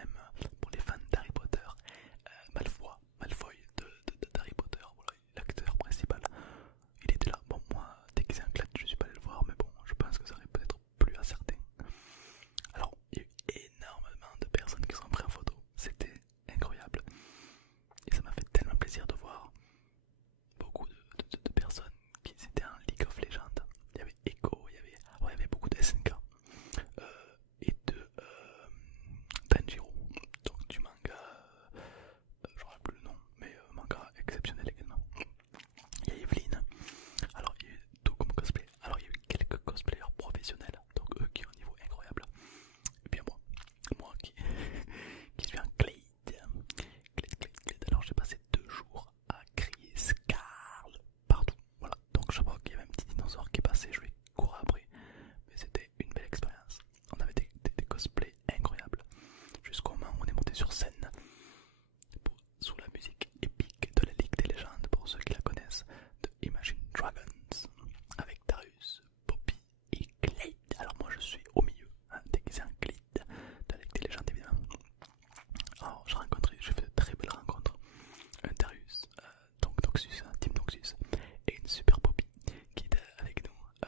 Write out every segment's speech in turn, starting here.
même pour les fans d'Harry Potter, Malfoy d'Harry Potter, voilà, l'acteur principal, il était là. Bon, moi, déguisé en Clad, je suis pas allé le voir, mais bon, je pense que ça aurait peut-être plu à certains. Alors, il y a eu énormément de personnes qui sont prises en photo, c'était incroyable. Et ça m'a fait tellement plaisir de voir beaucoup de personnes qui étaient en League of Legends. Il y avait Echo, il y avait beaucoup de SNK et de Tanjiro, donc du manga, je ne rappelle plus le nom, mais manga exceptionnel également. Il y a Evelyne, alors il y a eu tout comme cosplay, alors il y a eu quelques cosplayers professionnels, donc eux qui ont un niveau incroyable, et bien moi qui suis un Clade. Alors j'ai passé 2 jours à crier Scarl partout, voilà, donc je vois qu'il y avait un petit dinosaure qui passait, je lui courais après, mais c'était une belle expérience. On avait des cosplays incroyables, jusqu'au moment où on est monté sur scène, sous la musique épique de la Ligue des légendes, pour ceux qui la connaissent, de Imagine Dragons, avec Darius, Poppy et Clade. Alors moi je suis au milieu, hein, déguisé en Clade de la Ligue des légendes évidemment. Alors j'ai fait de très belles rencontres, un Darius, donc Noxus, un Team Noxus, et une super Poppy qui était avec nous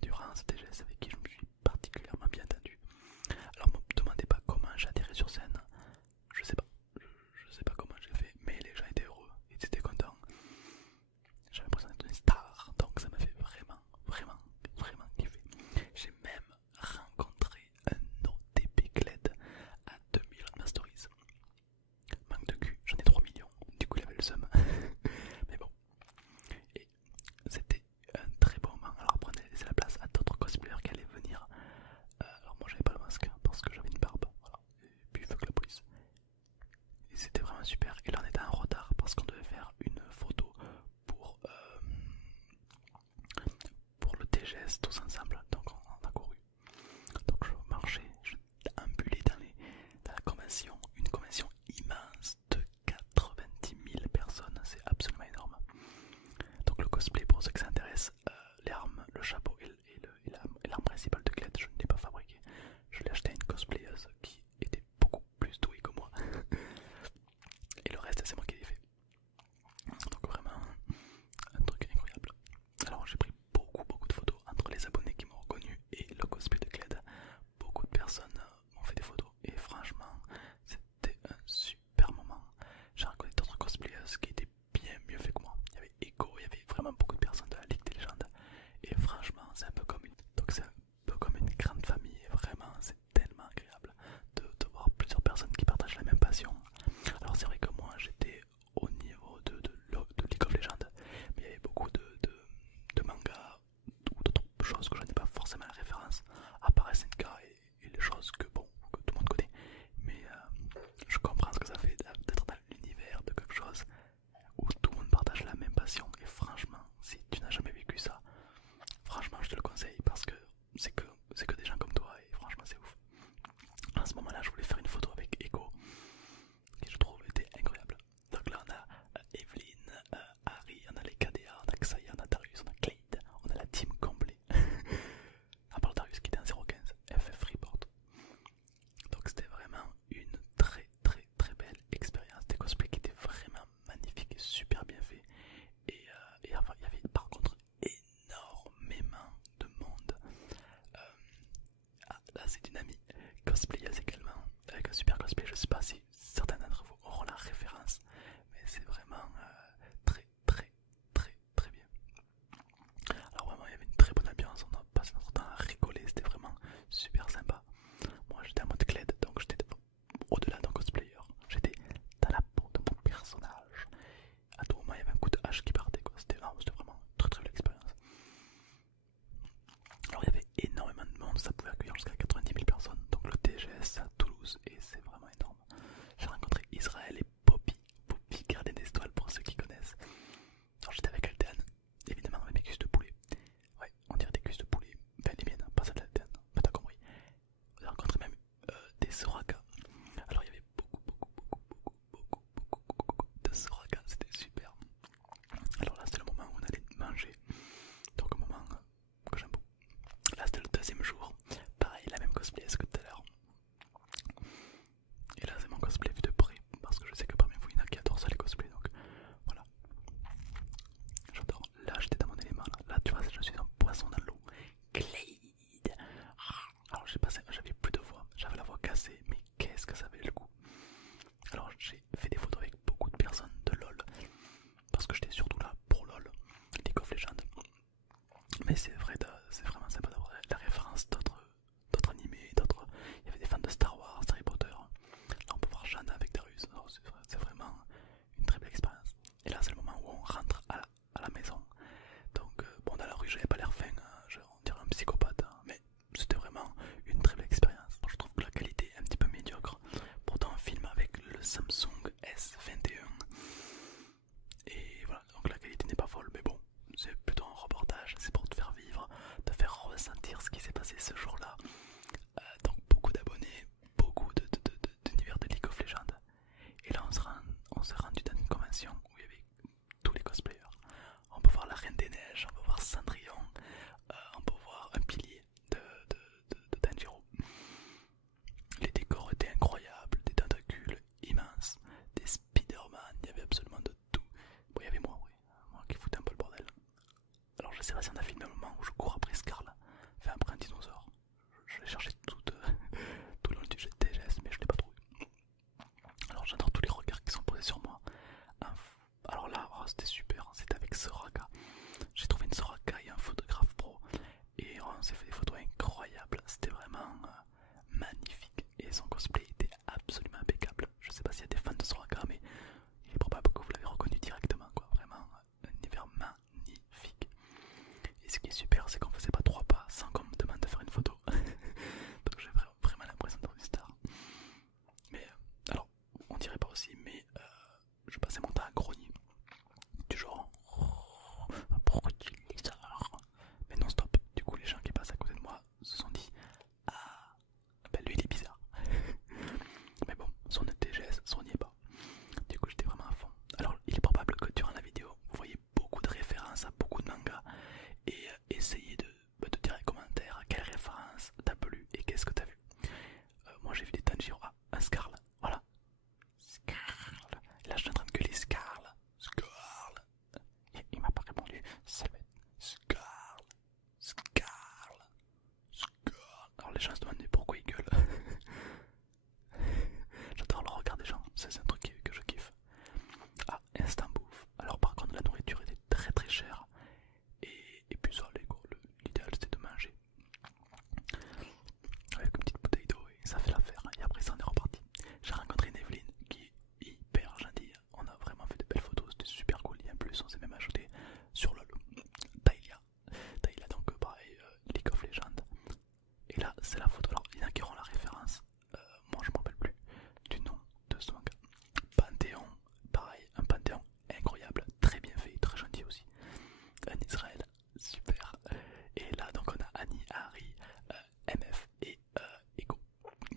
durant ce TGS, avec qui je me suis particulièrement bien entendu. Alors ne me demandez pas comment j'ai atterri sur scène, je sais pas, je sais pas comment j'ai fait, mais les gens étaient heureux, ils étaient contents. J'avais l'impression d'être une star, donc ça m'a fait vraiment kiffer. J'ai même rencontré un OTP Kled à 2000 Masteries. Manque de cul, j'en ai 3 millions, du coup il avait le seum. Mais bon, et c'était un très bon moment. Alors après on a laissé la place à d'autres cosplayers qui allaient venir. Alors moi j'avais pas le masque parce que j'avais une barbe, voilà. Et puis fuck la police. Et c'était vraiment super. Et là on était en retard parce qu'on devait faire une photo pour le TGS tous ensemble. Donc on a couru. Donc je marchais, je ambulais dans la convention. Une convention immense de 90 000 personnes. C'est absolument énorme. Donc le cosplay, pour ceux que ça intéresse, les armes, le chapeau et l'arme principale de Kled, je ne l'ai pas fabriqué. Je l'ai acheté à une cosplayeuse qui était beaucoup plus douée que moi. Et le reste c'est moi qui l'ai fait. Donc vraiment un truc incroyable. Alors j'ai pris beaucoup de photos entre les abonnés qui m'ont reconnu et le cosplay de Kled. Beaucoup de personnes m'ont fait des photos et franchement c'était un super moment. J'ai rencontré d'autres cosplayers qui étaient bien mieux faits que moi. Il y avait Echo, il y avait vraiment beaucoup de personnes de la Ligue des légendes. Et franchement c'est un peu comme une grande famille. Et vraiment c'est tellement agréable de voir plusieurs personnes qui partagent la même passion. Alors c'est vrai que moi j'étais au niveau de League of Legends, mais il y avait beaucoup de mangas ou d'autres choses que je n'ai pas forcément la référence, à part SNK et les choses que tout le monde connaît. Mais je comprends ce que ça fait d'être dans l'univers de quelque chose où tout le monde partage la même passion. Et franchement, si tu n'as jamais vécu ça, franchement je te le conseille parce que c'est que des gens comme toi et franchement c'est ouf. À ce moment-là je voulais faire une photo avec Echo qui je trouve était incroyable. Donc là on a Evelyne, Harry, on a les KDA, on a Xayah, on a Darius, on a Clade, on a la team complète. À part Darius qui était en 015, FF Report. Donc c'était vraiment une très belle expérience. Des cosplays qui étaient vraiment magnifiques et super bien faits. Et enfin, il y avait par contre énormément de monde. Là c'est une amie cosplayeuse également, avec un super cosplay. Je sais pas si certains d'entre vous auront la référence, mais c'est vraiment très bien. Alors vraiment il y avait une très bonne ambiance, on a passé notre temps à rigoler, c'était vraiment super sympa. Moi j'étais en mode Kled, donc j'étais au-delà d'un cosplayer, j'étais dans la peau de mon personnage. À tout moment il y avait un coup de hache qui partait quoi. C'était vraiment très belle expérience. Alors il y avait énormément de monde, ça pouvait accueillir jusqu'à 90 000 personnes, donc le TGS à Toulouse, et c'est vraiment énorme. J'ai rencontré Israël et Poppy gardien des étoiles pour ceux qui connaissent. Alors j'étais avec Alten, évidemment avec mes cuisses de poulet. Ouais, on dirait des cuisses de poulet, enfin les miennes, pas celles d'Alten, mais t'as compris. J'ai rencontré même des Soraka. Alors il y avait beaucoup de Soraka, c'était super. S21. Et voilà, donc la qualité n'est pas folle, mais bon, c'est plutôt un reportage, c'est pour te faire vivre, te faire ressentir ce qui s'est passé ce jour-là. Donc beaucoup d'abonnés, beaucoup d'univers de League of Legends. Et là on s'est rendu dans une convention où il y avait tous les cosplayers. On peut voir la Reine des Neiges, on peut voir Cendrillon, on peut voir un pilier de Tanjiro. Les décors étaient incroyables, des tentacules immenses, des Spider-Man, il y avait absolument de tout. Bon, il y avait moi, oui, moi qui foutais un peu le bordel. Alors je sais pas si on a filmé un moment où je cours après Scarl, enfin après un dinosaure. Je l'ai cherché tout le long du TGS, mais je l'ai pas trouvé. Alors j'adore tous les regards qui sont posés sur moi. Alors là, oh, c'était super, c'était avec Soraka. J'ai trouvé une Soraka et un photographe pro. Et on s'est fait des photos incroyables, c'était vraiment magnifique. Et son cosplay était absolument impeccable. Je sais pas s'il y a des fans de Soraka, mais il est probable que vous l'avez reconnu directement, quoi. Vraiment un univers magnifique. Et ce qui est super, c'est qu'on faisait pas 3 pas sans qu'on me demande de faire une photo. Donc j'ai vraiment l'impression d'être une star. Mais alors, on dirait pas aussi, mais je passais mon temps à grogner. Du genre, oh, pourquoi tu les sors? Mais non stop. Du coup, les gens qui passent à côté de moi se sont dit, ah, ben lui il est bizarre. Mais bon, son TGS, son n'y est pas. Du coup, j'étais vraiment à fond. Alors, il est probable que durant la vidéo, vous voyez beaucoup de références à beaucoup de mangas. Et essayez de dire dans les commentaires quelle référence t'as plu et qu'est-ce que t'as vu. Moi j'ai vu des Tanjiro, un Scarl, voilà. Scarl. Et là je suis en train de gueuler Scarl. Scarl. Il m'a pas répondu. Salvette. Scarl. Scarl. Scarl. Alors les gens se demandent pourquoi ils gueulent. J'adore le regard des gens, c'est un truc que je kiffe. Ah, instant bouffe. Alors par contre la nourriture était très très chère. Et puis ça, l'idéal c'était de manger avec une petite bouteille d'eau et ça fait l'affaire. Et après ça on est reparti. J'ai rencontré une Evelyne qui est hyper gentille. On a vraiment fait de belles photos, c'était super cool. Et en plus on s'est même ajouté sur LOL Tailia. Tailia donc pareil, League of Legends. Et là c'est la photo, alors il y en a qui auront la référence. Moi je me rappelle plus du nom de ce manga. Panthéon, pareil, un Panthéon incroyable, très bien fait, très gentil aussi. Un Israël, super. Et là donc on a Annie, Harry, MF et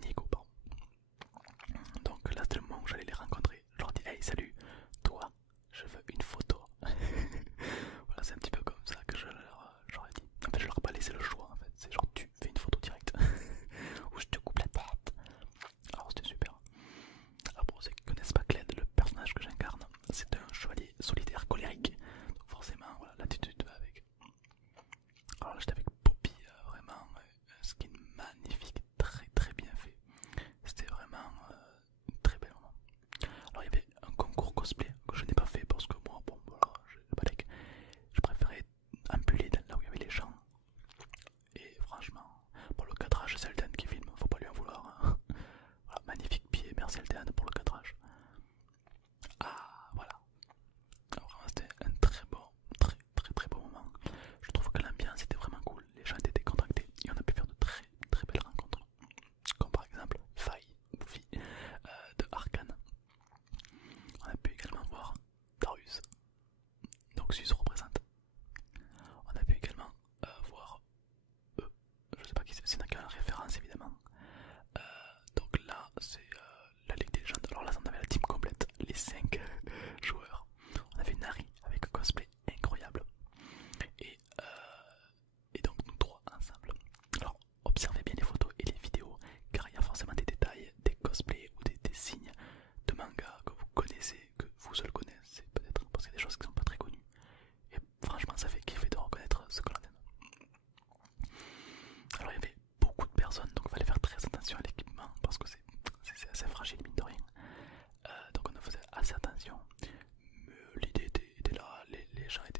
Nico, pardon. Donc là c'était le moment où j'allais les rencontrer. Je leur dis hey salut, toi je veux une photo. Voilà, c'est un petit peu comme ça que j'aurais dit. En fait je leur ai pas laissé le choix en fait. C'est genre tu fais une photo directe ou je te coupe la tête. Alors c'était super. Alors pour ceux qui connaissent pas Kled, le personnage que j'incarne, c'est un chevalier solitaire colérique. Donc forcément voilà, l'attitude va avec. Alors là j'étais avec Poppy, vraiment un skin magnifique, très très bien fait. C'était vraiment un très bel moment. Alors il y avait un concours cosplay que je n'ai pas fait parce que moi, bon voilà, je préférais impuler là où il y avait les gens. Et franchement, pour le cadrage, c'est Elden qui filme, faut pas lui en vouloir. Hein. Voilà, magnifique pied, merci Elden pour le cadrage. Ah voilà. Alors vraiment c'était un très beau moment. Je trouve que l'ambiance était vraiment cool, les gens étaient décontractés et on a pu faire de très belles rencontres. Comme par exemple Faye ou Vi de Arcane. On a pu également voir Darius, donc Suisse représente. On a pu également voir eux, je sais pas qui c'est, n'a qu'une référence évidemment. Donc là c'est la Ligue des Légendes. Alors là on avait la team complète, les 5 joueurs. On avait Nari avec un cosplay incroyable. Et donc nous 3 ensemble. Alors observez bien les photos et les vidéos car il y a forcément des détails, des cosplays ou des signes de manga que vous connaissez, que vous seul connaissez peut-être parce qu'il y a des choses qui sont pas très connues. Et franchement ça fait kiffer de reconnaître ce que l'on aime. Alors il y avait beaucoup de personnes donc il fallait faire très attention à l'équipement parce que c'est assez fragile mine de rien. Donc on en faisait assez attention. Mais l'idée était là, les gens étaient